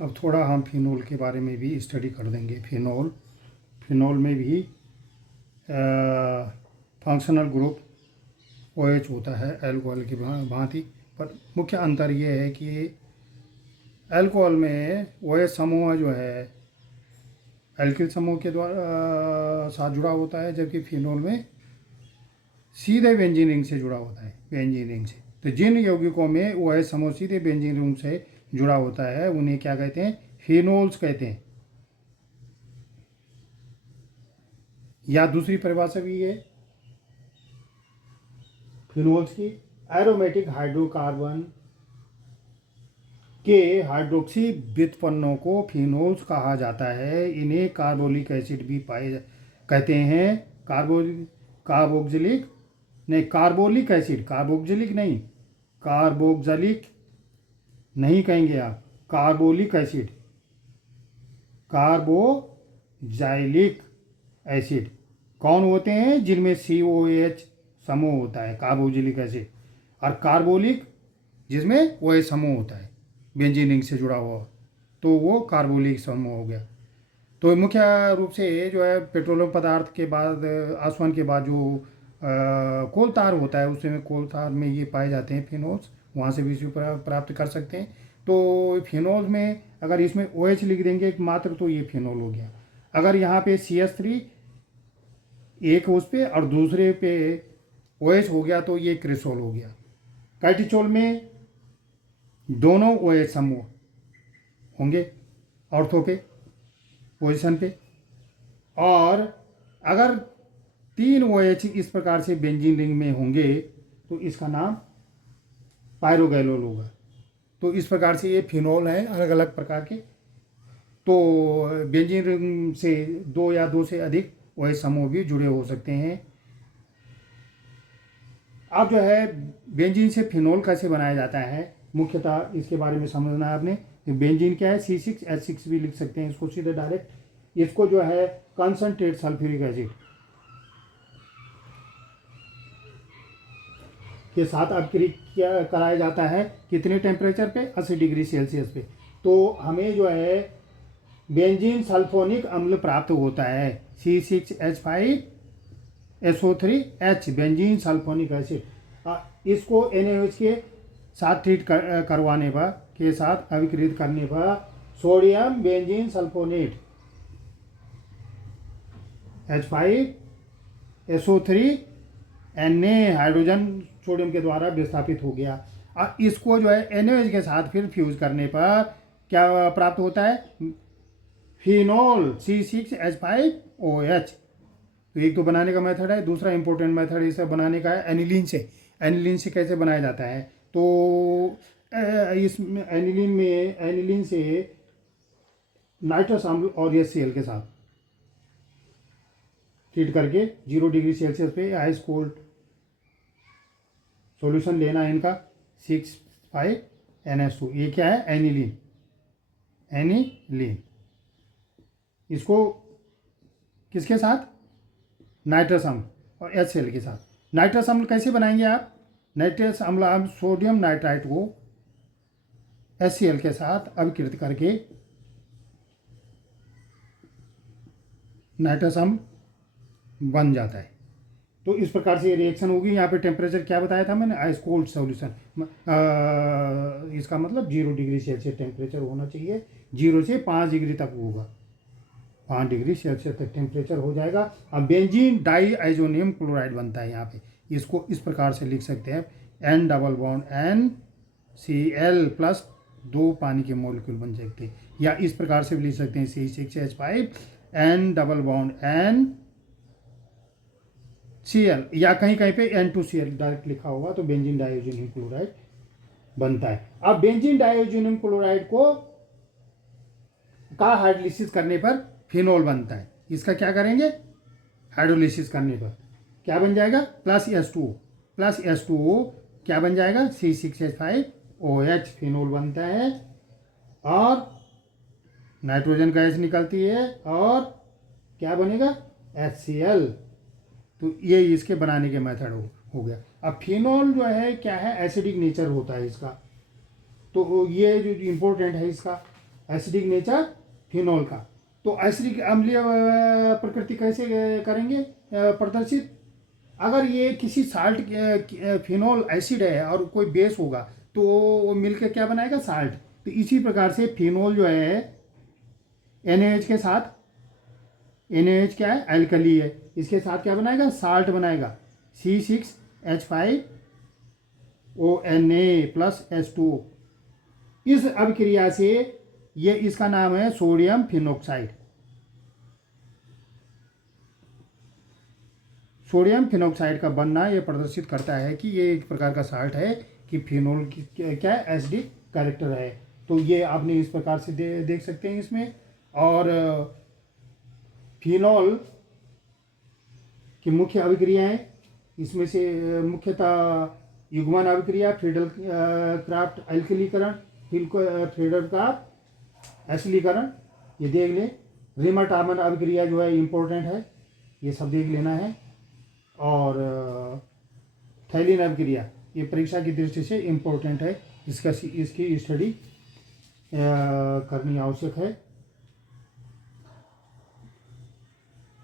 अब थोड़ा हम फिनोल के बारे में भी स्टडी कर देंगे। फिनोल में भी फंक्शनल ग्रुप OH होता है अल्कोहल की भांति, पर मुख्य अंतर ये है कि अल्कोहल में OH समूह जो है एल्किल समूह के द्वारा साथ जुड़ा होता है, जबकि फिनोल में सीधे बेंजीन रिंग से जुड़ा होता है, बेंजीन रिंग से। तो जिन यौगिकों में OH समूह सीधे बेंजीन रिंग से जुड़ा होता है उन्हें क्या कहते हैं? फिनोल्स कहते हैं। या दूसरी परिभाषा भी है फिनोल्स की, एरोमेटिक हाइड्रोकार्बन के हाइड्रोक्सी व्युत्पन्नों को फिनोल्स कहा जाता है। इन्हें कार्बोलिक एसिड भी पाए कहते हैं। कार्बोक्सिलिक नहीं, कार्बोलिक एसिड, कार्बोक्सिलिक नहीं, कार्बोक्सिलिक नहीं कहेंगे आप, कार्बोलिक एसिड, कार्बोक्सिलिक एसिड कौन होते हैं? जिनमें COH समूह होता है, कार्बोक्सिलिक एसिड। और कार्बोलिक जिसमें OH समूह होता है बेंजीन रिंग से जुड़ा हुआ, तो वो कार्बोलिक समूह हो गया। तो मुख्य रूप से जो है पेट्रोलियम पदार्थ के बाद, आसवन के बाद जो कोल तार होता है, उसमें कोल तार में ये पाए जाते हैं फिनोल्स, वहाँ से भी इसे प्राप्त कर सकते हैं। तो फिनोल में अगर इसमें OH लिख देंगे एक मात्र, तो ये फिनोल हो गया। अगर यहाँ पे CH3 एक उस पे और दूसरे पे OH हो गया, तो ये क्रिसोल हो गया। कैटिचोल में दोनों OH समूह होंगे ऑर्थो पे पोजीशन पे, और अगर 3 OH इस प्रकार से बेंजीन रिंग में होंगे तो इसका नाम पायरोगैलोल होगा। तो इस प्रकार से ये फिनोल है अलग अलग प्रकार के। तो बेंजीन रिंग से 2 या 2 से अधिक OH समूह भी जुड़े हो सकते हैं। अब जो है बेंजीन से फिनोल कैसे बनाया जाता है, मुख्यतः इसके बारे में समझना है आपने। बेंजीन क्या है? C6H6 भी लिख सकते हैं इसको सीधे डायरेक्ट। इसको जो है कंसंट्रेट सल्फ्यूरिक एसिड के साथ अपक्रिया क्या कराया जाता है, कितने टेम्परेचर पे? 80 डिग्री सेल्सियस पे। तो हमें जो है बेंजीन सल्फोनिक अम्ल प्राप्त होता है, C6H5SO3H, बेंजीन सल्फोनिक एसिड। इसको NaOH के साथ ट्रीट करवाने पर, के साथ अभिक्रित करने पर sodium benzene sulphonate H5SO3 Na hydrogen sodium के द्वारा विस्थापित हो गया। और इसको जो है NaOH के साथ फिर फ्यूज करने पर क्या प्राप्त होता है? Phenol C6H5OH। तो एक तो बनाने का मेथड है, दूसरा इंपॉर्टेंट मेथड इसे बनाने का है एनिलीन से। एनिलीन से कैसे बनाया जाता है? तो इस एनिलीन से नाइट्रस अम्ल और HCl के साथ ट्रीट करके 0 डिग्री सेल्सियस पे आइस कोल्ड सॉल्यूशन लेना है इनका 6,5NH2। ये क्या है? एनिलीन। इसको किसके साथ? नाइट्रस अम्ल और HCl के साथ। नाइट्रस अम्ल कैसे बनाएंगे आप? नाइट्रस अम्ल आप सोडियम नाइट्राइट को HCl के साथ अभिकृत करके नाइट्रस अम्ल बन जाता है। तो इस प्रकार से ये रिएक्शन होगी। यहाँ पे टेम्परेचर क्या बताया था मैंने? Ice cold solution. इसका मतलब 0 डिग्री सेल्सियस टेम्परेचर होना चाहिए, 0 से 5 डिग्री तक होगा, 5 डिग्री सेल्सियस तक टेम्परेचर हो जाएगा। अब बेंजीन डाई आइसोनियम क्लोराइड बनता है। यहाँ पे इसको इस प्रकार से लिख सकते हैं, N double bond NCl plus 2 पानी के मॉलिक्यूल बन सकते हैं। या इस प्रकार से भी लिख सकते हैं C6H5 N double bond NCl, या कहीं कहीं पे N2Cl डायरेक्ट लिखा होगा, तो बेंजीन डाइऑक्सिनियम क्लोराइड बनता है। अब बेंजीन डाइऑक्सिनियम क्लोराइड को का हाइड्रोलिसिस करने पर फिनोल बनता है। इसका क्या करेंगे? हाइड्रोलिसिस करने पर क्या बन जाएगा? प्लस H2O क्या बन जाएगा? C6H5OH फिनोल बनता है, और नाइट्रोजन गैस निकलती है, और क्या बनेगा? HCl। तो ये इसके बनाने के मेथड हो गया। अब फिनोल जो है क्या है? एसिडिक नेचर होता है इसका। तो ये जो इम्पोर्टेंट है इसका एसिडिक नेचर फिनॉल का। तो एसिडिक अम्लीय प्रकृति कैसे करेंगे प्रदर्शित? अगर ये किसी साल्ट फिनॉल एसिड है और कोई बेस होगा तो वो मिलकर क्या बनाएगा? साल्ट। तो इसी प्रकार से फिनॉल जो है NaH के साथ, NaH क्या है? एल्कली है, इसके साथ क्या बनाएगा? साल्ट बनाएगा, C6H5ONa प्लस H2O। इस अभिक्रिया से ये इसका नाम है सोडियम फिनोक्साइड। सोडियम फिनोक्साइड का बनना ये प्रदर्शित करता है कि ये एक प्रकार का साल्ट है कि फिनोल की क्या है? एसिडिक कैरेक्टर है। तो ये आपने इस प्रकार से देख सकते हैं इसमें। और फिनॉल की मुख्य अभिक्रियाएं, इसमें से मुख्यतः युग्मन अभिक्रिया, फ्रीडल क्राफ्ट एल्किलीकरण, फ्रीडल क्राफ्ट एसिलीकरण, ये देख लें। रिमर-टामर अभिक्रिया जो है इम्पोर्टेंट है, ये सब देख लेना है। और थैलीन अभिक्रिया ये परीक्षा की दृष्टि से इम्पोर्टेंट है, इसकी स्टडी करनी आवश्यक है।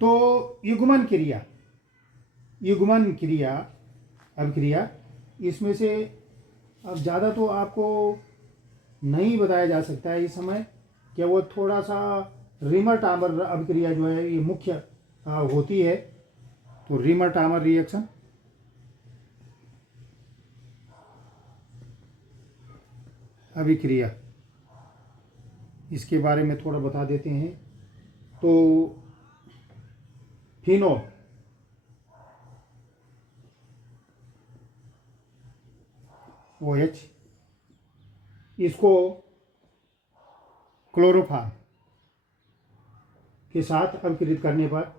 तो युग्मन क्रिया अभिक्रिया, इसमें से अब ज़्यादा तो आपको नहीं बताया जा सकता है इस समय, कि वो थोड़ा सा रिमर-टामर अभिक्रिया जो है ये मुख्य होती है। तो रिमर-टामर रिएक्शन, अभिक्रिया, इसके बारे में थोड़ा बता देते हैं। तो फिनॉल OH, इसको क्लोरोफॉर्म के साथ अभिक्रित करने पर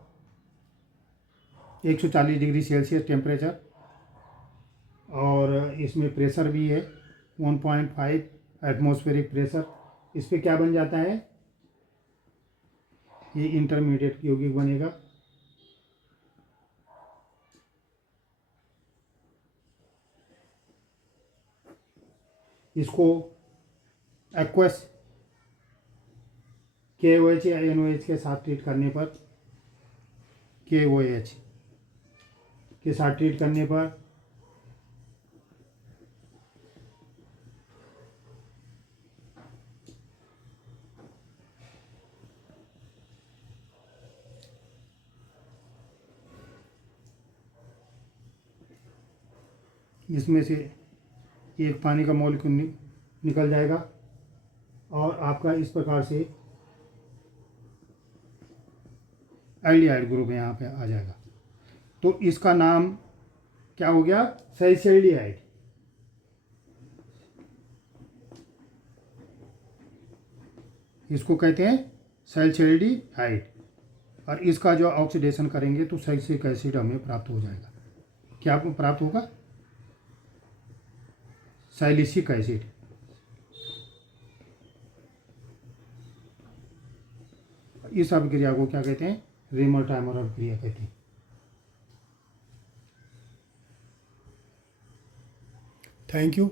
140 डिग्री सेल्सियस टेम्परेचर, और इसमें प्रेशर भी है 1.5 एटमॉस्फेरिक प्रेशर। इस पे क्या बन जाता है? ये इंटरमीडिएट यौगिक बनेगा। इसको एक्वस KOH या NOH के साथ ट्रीट करने पर, KOH के साथ ट्रीट करने पर इसमें से एक पानी का मॉलिक्यूल निकल जाएगा और आपका इस प्रकार से एल्डिहाइड ग्रुप यहाँ पे आ जाएगा। तो इसका नाम क्या हो गया? सैलिसल्डिहाइड। इसको कहते हैं सैलिसल्डिहाइड। और इसका जो ऑक्सीडेशन करेंगे तो सैलिसिलिक एसिड हमें प्राप्त हो जाएगा। क्या प्राप्त होगा? Salicylic acid. इस अभिक्रिया को क्या कहते हैं? रिमर-टामर अभिक्रिया कहते हैं। Thank you.